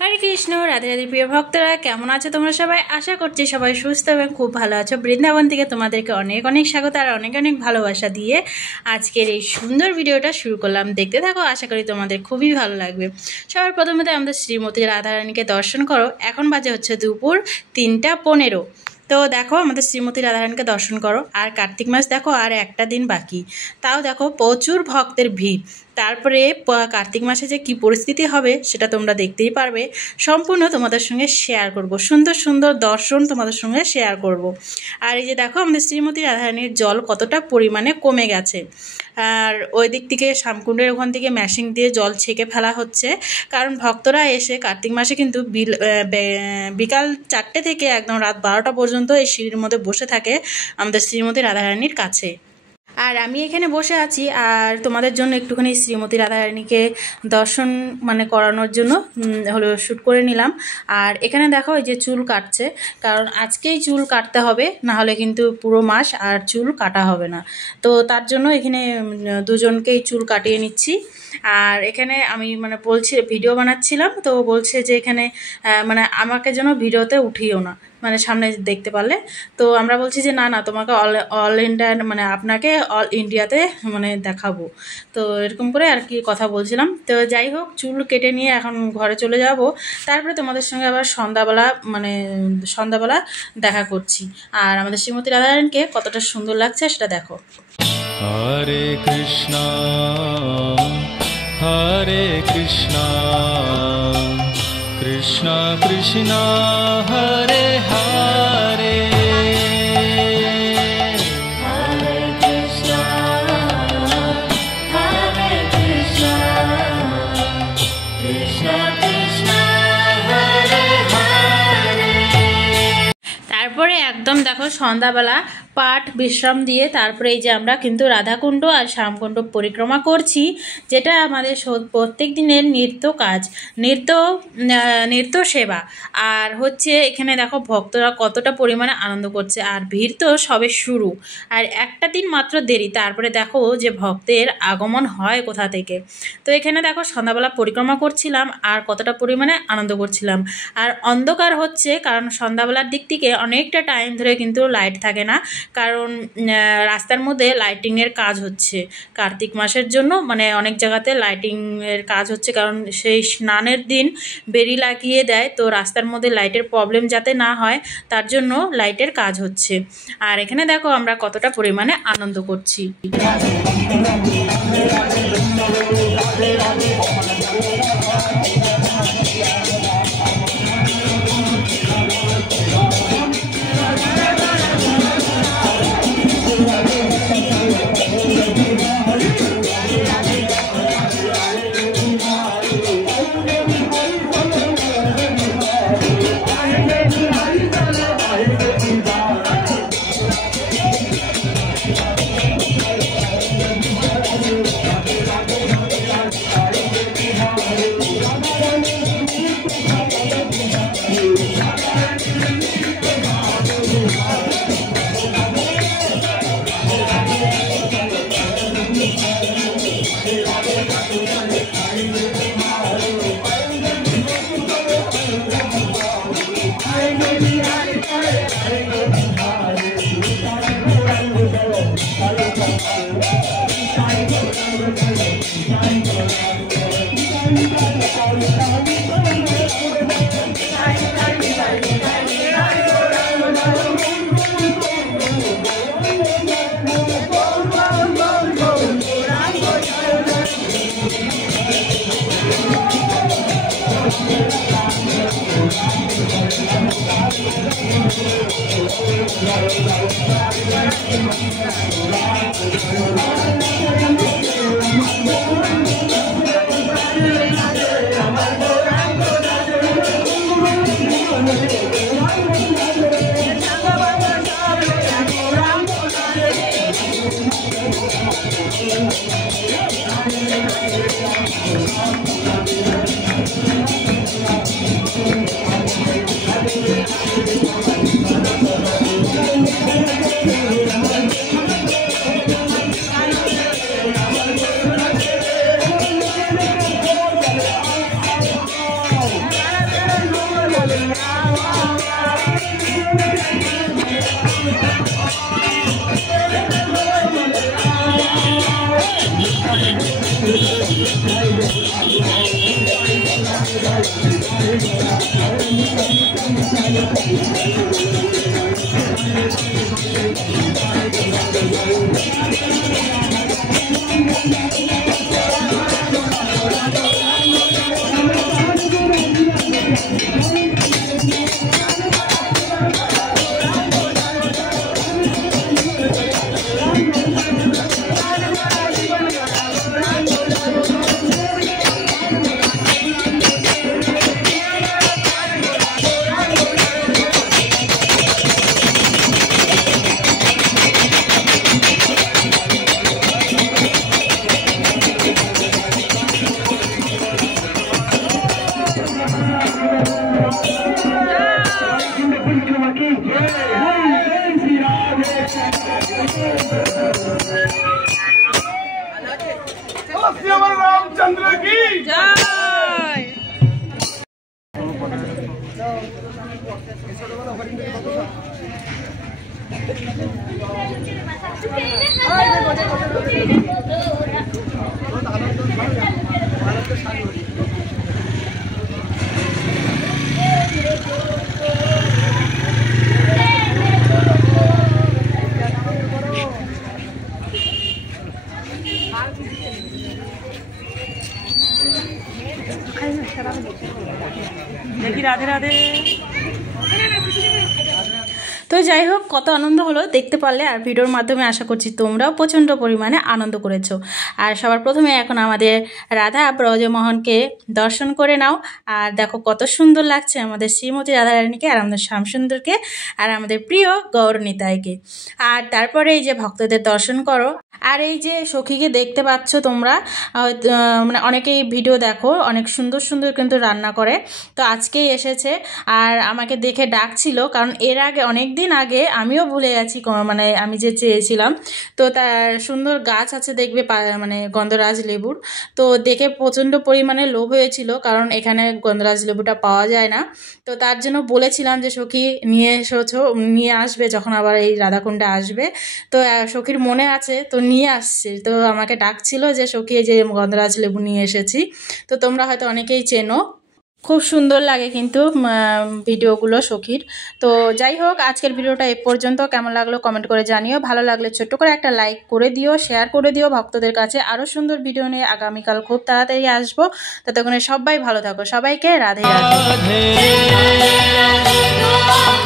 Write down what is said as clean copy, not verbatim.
হরে কৃষ্ণ, রাধে রাধে প্রিয় ভক্তরা, কেমন আছো তোমরা সবাই? আশা করছি সবাই সুস্থ এবং খুব ভালো আছো। বৃন্দাবন থেকে তোমাদেরকে অনেক অনেক স্বাগত আর অনেক অনেক ভালোবাসা দিয়ে আজকের এই সুন্দর ভিডিওটা শুরু করলাম। দেখতে থাকো, আশা করি তোমাদের খুবই ভালো লাগবে। সবার প্রথমে আমাদের শ্রীমতী রাধারানীকে দর্শন করো। এখন বাজে হচ্ছে দুপুর 3:15। তো দেখো আমাদের শ্রীমতী রাধারানীকে দর্শন করো। আর কার্তিক মাস দেখো আর একটা দিন বাকি, তাও দেখো প্রচুর ভক্তের ভিড়। তারপরে কার্তিক মাসে যে কী পরিস্থিতি হবে সেটা তোমরা দেখতেই পারবে। সম্পূর্ণ তোমাদের সঙ্গে শেয়ার করব, সুন্দর সুন্দর দর্শন তোমাদের সঙ্গে শেয়ার করব। আর এই যে দেখো আমাদের শ্রীমতী রাধারানীর জল কতটা পরিমাণে কমে গেছে। আর ওই দিক থেকে শ্যামকুণ্ডের ওখান থেকে মেশিন দিয়ে জল ছেঁকে ফেলা হচ্ছে, কারণ ভক্তরা এসে কার্তিক মাসে কিন্তু বিকাল 4টে থেকে একদম রাত 12টা পর্যন্ত এই সিঁড়ির মধ্যে বসে থাকে আমাদের শ্রীমতী রাধারানীর কাছে। আর আমি এখানে বসে আছি আর তোমাদের জন্য একটুখানি শ্রীমতী রাধারানীকে দর্শন করানোর জন্য হলো শ্যুট করে নিলাম। আর এখানে দেখো এই যে চুল কাটছে, কারণ আজকেই চুল কাটতে হবে, না হলে কিন্তু পুরো মাস আর চুল কাটা হবে না। তো তার জন্য এখানে দুজনকেই চুল কাটিয়ে নিচ্ছি। আর এখানে আমি বলছি ভিডিও বানাচ্ছিলাম, তো বলছে যে এখানে আমাকে যেন ভিডিওতে উঠিও না, সামনে দেখতে পারলে। তো আমরা বলছি যে না না, তোমাকে অল ইন্ডিয়া আপনাকে অল ইন্ডিয়াতে দেখাবো। তো এরকম করে আর কি কথা বলছিলাম। তো যাই হোক, চুল কেটে নিয়ে এখন ঘরে চলে যাব। তারপরে তোমাদের সঙ্গে আবার সন্ধ্যাবেলা দেখা করছি। আর আমাদের শ্রীমতী রাধারানীকে কতটা সুন্দর লাগছে সেটা দেখো। হরে কৃষ্ণ হরে কৃষ্ণ কৃষ্ণ কৃষ্ণ হরে হরে হরে কৃষ্ণ হরে কৃষ্ণ কৃষ্ণ কৃষ্ণ হরে হরে। তারপরে একদম দেখো সন্ধ্যাবেলা পাঠ বিশ্রাম দিয়ে তারপরে এই যে আমরা কিন্তু রাধাকুণ্ড আর শ্যামকুণ্ড পরিক্রমা করছি, যেটা আমাদের প্রত্যেক দিনের নিত্য কাজ, নিত্য সেবা। আর হচ্ছে এখানে দেখো ভক্তরা কতটা পরিমাণে আনন্দ করছে। আর ভিড় তো সবে শুরু, আর একটা দিন মাত্র দেরি, তারপরে দেখো যে ভক্তের আগমন হয় কোথা থেকে। তো এখানে দেখো সন্ধ্যাবেলা পরিক্রমা করছিলাম আর কতটা পরিমাণে আনন্দ করছিলাম। আর অন্ধকার হচ্ছে, কারণ সন্ধ্যাবেলার দিক থেকে অনেকটা টাইম ধরে কিন্তু লাইট থাকে না, কারণ রাস্তার মধ্যে লাইটিংয়ের কাজ হচ্ছে কার্তিক মাসের জন্য। অনেক জায়গাতে লাইটিংয়ের কাজ হচ্ছে, কারণ সেই স্নানের দিন বেরি লাগিয়ে দেয়, তো রাস্তার মধ্যে লাইটের প্রবলেম যাতে না হয় তার জন্য লাইটের কাজ হচ্ছে। আর এখানে দেখো আমরা কতটা পরিমাণে আনন্দ করছি। रामचंद्र की জয়। দেখি রাধে রাধে। তো যাই হোক, কত আনন্দ হলো দেখতে পারলে, আর ভিডিওর মাধ্যমে আশা করছি তোমরাও প্রচণ্ড পরিমাণে আনন্দ করেছো। আর সবার প্রথমে এখন আমাদের রাধা ব্রজমোহনকে দর্শন করে নাও। আর দেখো কত সুন্দর লাগছে আমাদের শ্রীমতী রাধারানীকে, আর আমাদের শ্যামসুন্দরকে, আর আমাদের প্রিয় গৌরনিতাইকে। আর তারপরে এই যে ভক্তদের দর্শন করো। আর এই যে সখীকে দেখতে পাচ্ছ তোমরা, মানে অনেকেই ভিডিও দেখো, অনেক সুন্দর সুন্দর কিন্তু রান্না করে। তো আজকেই এসেছে আর আমাকে দেখে ডাকছিল, কারণ এর আগে অনেক দিন আগে আমিও ভুলে গেছি, মানে আমি যে চেয়েছিলাম। তো তার সুন্দর গাছ আছে দেখবে, মানে গন্ধরাজ লেবুর। তো দেখে প্রচণ্ড পরিমাণে লোভ হয়েছিল, কারণ এখানে গন্ধরাজ লেবুটা পাওয়া যায় না। তো তার জন্য বলেছিলাম যে সখী নিয়ে আসবে যখন আবার এই রাধাকুণ্ডে আসবে। তো সখীর মনে আছে, তো নিয়ে আসছে। তো আমাকে ডাকছিল যে সখী যে গন্ধরাজ লেবু নিয়ে এসেছি। তো তোমরা হয়তো অনেকেই চেনো, খুব সুন্দর লাগে কিন্তু ভিডিওগুলো সখীর। তো যাই হোক, আজকের ভিডিওটা এ পর্যন্ত। কেমন লাগলো কমেন্ট করে জানিও। ভালো লাগলে ছোট্ট করে একটা লাইক করে দিও, শেয়ার করে দিও ভক্তদের কাছে। আরও সুন্দর ভিডিও নিয়ে আগামীকাল খুব তাড়াতাড়ি আসবো। ততক্ষণে সবাই ভালো থাকো। সবাইকে রাধে রাধে। राधे